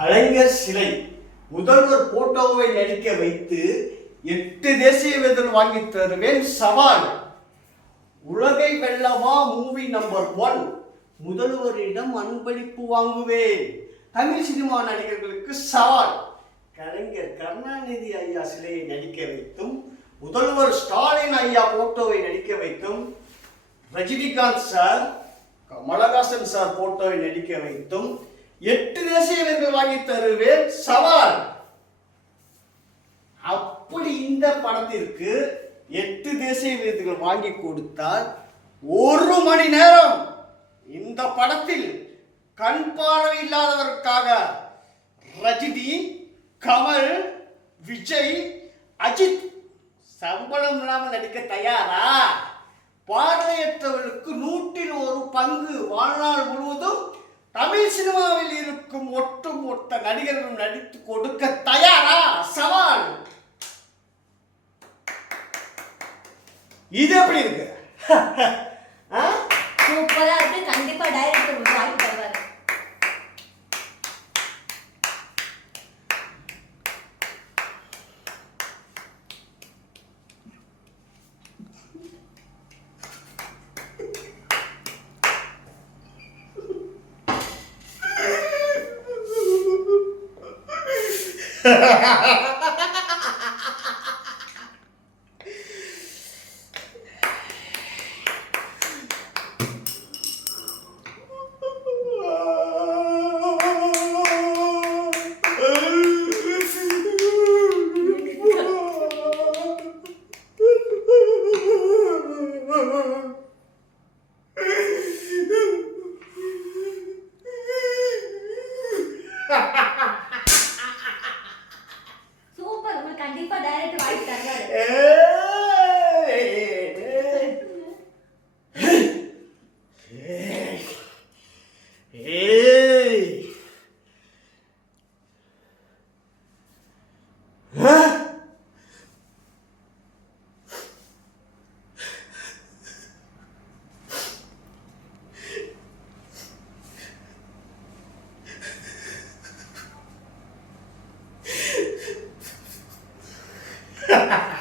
கலைஞர் சிலை முதல்வர் போட்டோவை நடிக்க வைத்து 8 தேசிய விருது வாங்கி தருவேன் சவால். உலகை வெல்லவா மூவி நம்பர் 1 முதல்வரிடம் அன்பளிப்பு வாங்குவேன். தமிழ் சினிமா நடிகர்களுக்கு சவால். கலைஞர் கருணாநிதி ஐயா சிலையை நடிக்க வைத்தும் முதல்வர் ஸ்டாலின் ஐயா போட்டோவை நடிக்க வைத்தும் ரஜினிகாந்த் சார் கமலஹாசன் சார் போட்டோவை நடிக்க வைத்தும் 8 தேசிய விருது வாங்கி தருவேன் சவால். அப்படி இந்த படத்திற்கு 8 தேசிய விருதுகள் வாங்கி கொடுத்தால் 1 மணி நேரம் இந்த படத்தில் கண் பார்வை இல்லாதவருக்காக ரஜினி, கமல், விஜய், அஜித் சம்பளம் இல்லாமல் நடிக்க தயாரா? பார்வையற்றவர்களுக்கு 100 பங்கு வாழ்நாள் முழுவதும் தமிழ் சினிமாவில் இருக்கும் ஒட்டுமொத்த நடிகர்களும் நடித்து கொடுக்க தயாரா? சவால். இது எப்படி இருக்கு? சூப்பரா இருக்கு. கண்டிப்பா டைரக்டர் ஒரு வாய்ப்பு தருவாரு. சூப்பர். உங்களுக்கு கண்டிப்பா டைரக்டர் வாய்ப்பு தருவாரு. Ha ha ha!